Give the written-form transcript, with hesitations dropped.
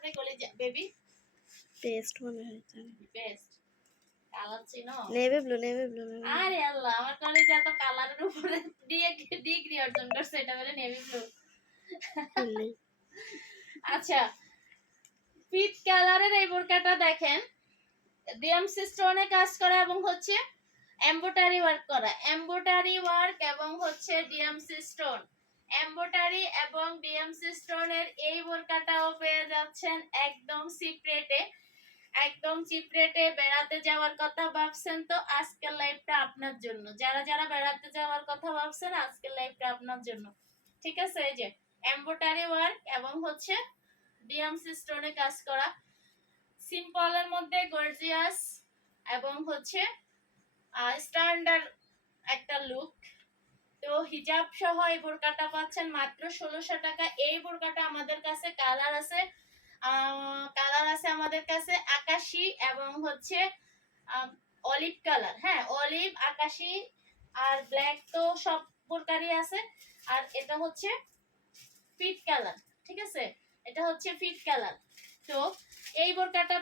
আপনি কলিজা baby paste মনে হয় বেস্ট কালার চিনো নেভি ব্লু আরে আল্লাহ আমার কলিজা তো কালারের উপরে ডিগ্রি অর্জন করছে এটা বলে নেভি ব্লু আচ্ছা পিট কালারের এই বোরকাটা দেখেন ডিএমসি স্টোনে কাজ করা এবং হচ্ছে এমব্রয়ডারি ওয়ার্ক করা এমব্রয়ডারি ওয়ার্ক এবং হচ্ছে ডিএমসি স্টোন এমব্রয়ডারি এবং ডিএমসি স্টোনের এই বোরকাটাও পেয়ে যাচ্ছেন একদম চিপ রেটে বেড়াতে যাওয়ার কথা ভাবছেন তো আজকের লাইভটা আপনার জন্য যারা যারা বেড়াতে যাওয়ার কথা ভাবছেন আজকের লাইভটা আপনার জন্য ঠিক আছে এই যে এমব্রয়ডারি ওয়ার্ক এবং হচ্ছে ডিএমসি স্টোনে কাজ করা সিম্পলের মধ্যে গর্জিয়াস এবং হচ্ছে স্ট্যান্ডার্ড একটা লুক তো হিজাব সহ এই বোরকাটা পাচ্ছেন মাত্র 1600 টাকা এই বোরকাটা আমাদের কাছে কালার আছে আমাদের কাছে আকাশী এবং হচ্ছে অলিভ কালার হ্যাঁ অলিভ আকাশী আর ব্ল্যাক তো সব বোরকারই আছে আর এটা হচ্ছে ফিট কালার ঠিক আছে এটা হচ্ছে ফিট কালার তো এই বোরকাটা